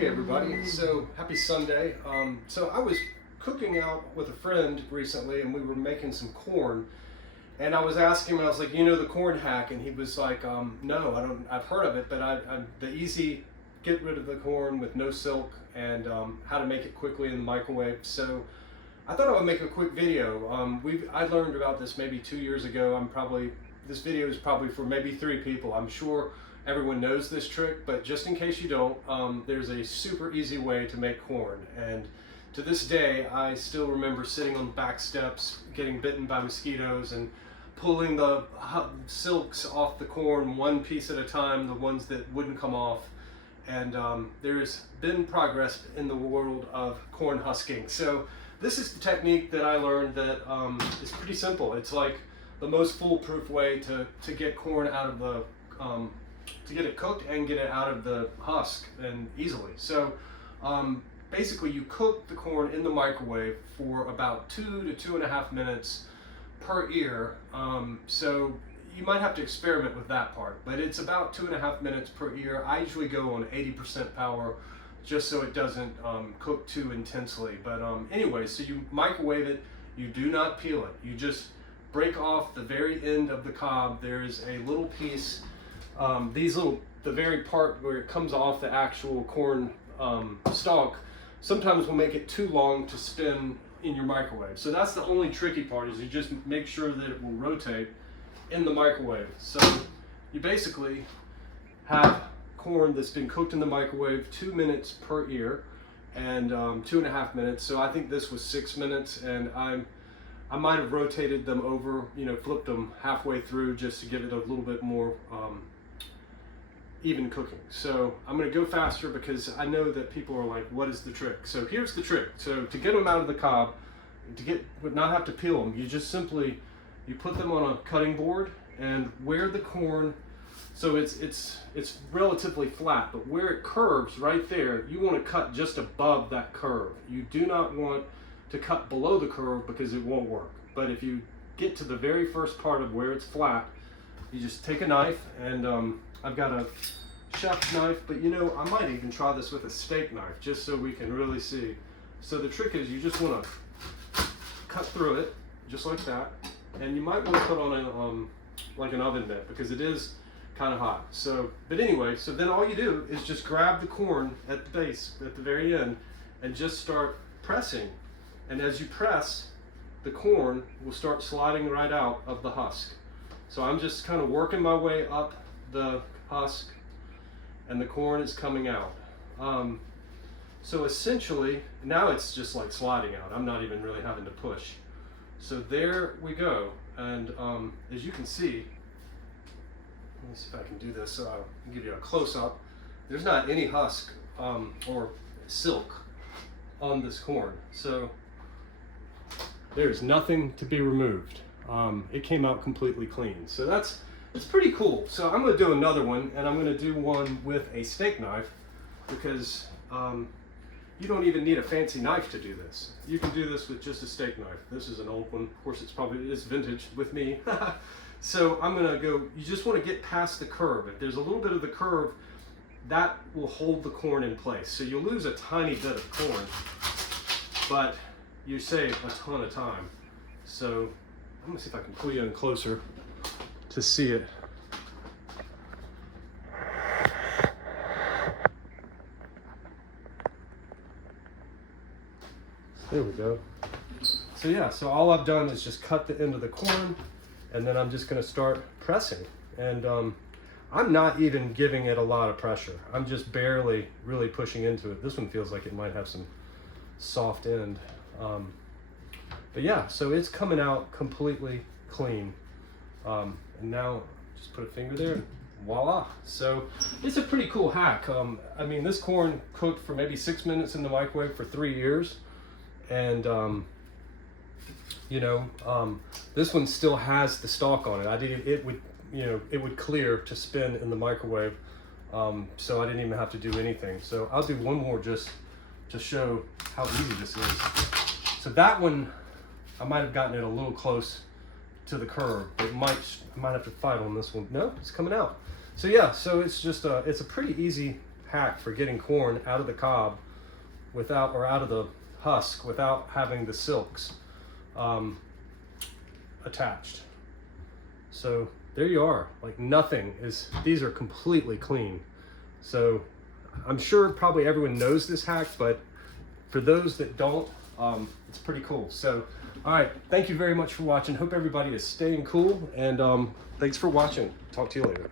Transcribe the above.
Hey everybody, so happy Sunday. So I was cooking out with a friend recently and we were making some corn, and I was asking him, I was like, you know the corn hack? And he was like, no, I don't, I've heard of it, but I'm the easy get rid of the corn with no silk and how to make it quickly in the microwave. So I thought I would make a quick video. I learned about this maybe 2 years ago. This video is probably for maybe 3 people. I'm sure everyone knows this trick, but just in case you don't, there's a super easy way to make corn. And to this day, I still remember sitting on the back steps, getting bitten by mosquitoes and pulling the silks off the corn one piece at a time, the ones that wouldn't come off. And there's been progress in the world of corn husking. So this is the technique that I learned that is pretty simple. It's like the most foolproof way to get corn out of the to get it cooked and get it out of the husk and easily. So basically you cook the corn in the microwave for about 2 to 2.5 minutes per ear. So you might have to experiment with that part, but it's about 2.5 minutes per ear. I usually go on 80% power just so it doesn't cook too intensely. But anyway, so you microwave it, you do not peel it. You just break off the very end of the cob. There's a little piece, the very part where it comes off the actual corn stalk, sometimes will make it too long to spin in your microwave. So that's the only tricky part, is you just make sure that it will rotate in the microwave. So you basically have corn that's been cooked in the microwave 2 minutes per ear and 2.5 minutes. So I think this was 6 minutes, and I might have rotated them over, flipped them halfway through just to give it a little bit more even cooking. So I'm going to go faster because I know that people are like, what is the trick? So here's the trick. So to get them out of the cob, not have to peel them, you just simply, you put them on a cutting board, and where the corn, so it's relatively flat, but where it curves right there, you want to cut just above that curve. You do not want to cut below the curve because it won't work. But if you get to the very first part of where it's flat, you just take a knife, and I've got a chef's knife, but I might even try this with a steak knife just so we can really see. So the trick is you just want to cut through it just like that, and you might want to put on like an oven mitt because it is kind of hot. So, but anyway, so then all you do is just grab the corn at the base, at the very end, and just start pressing. And as you press, the corn will start sliding right out of the husk. So I'm just kind of working my way up the husk, and the corn is coming out. So essentially, now it's just like sliding out. I'm not even really having to push. So there we go. And as you can see, let me see if I can do this. I'll give you a close-up. There's not any husk or silk on this corn. So there's nothing to be removed. It came out completely clean. So it's pretty cool. So I'm going to do another one, and I'm going to do one with a steak knife because you don't even need a fancy knife to do this. You can do this with just a steak knife. This is an old one. Of course, it's vintage with me. So I'm going to go, you just want to get past the curve. If there's a little bit of the curve, that will hold the corn in place. So you'll lose a tiny bit of corn, but you save a ton of time. So I'm going to see if I can pull you in closer to see it. There we go. So yeah, so all I've done is just cut the end of the corn, and then I'm just going to start pressing. And I'm not even giving it a lot of pressure. I'm just barely really pushing into it. This one feels like it might have some soft end. But yeah, so it's coming out completely clean. And now just put a finger there, and voila. So it's a pretty cool hack. I mean, this corn cooked for maybe 6 minutes in the microwave for 3 years. And this one still has the stalk on it. It would clear to spin in the microwave. So I didn't even have to do anything. So I'll do one more just to show how easy this is. So that one, I might have gotten it a little close to the curve. I might have to fight on this one. No, it's coming out. So yeah, so it's just it's a pretty easy hack for getting corn out of the cob without, or out of the husk without having the silks attached. So there you are, like nothing is, these are completely clean. So I'm sure probably everyone knows this hack, but for those that don't, it's pretty cool. So, all right, thank you very much for watching. Hope everybody is staying cool, and thanks for watching. Talk to you later.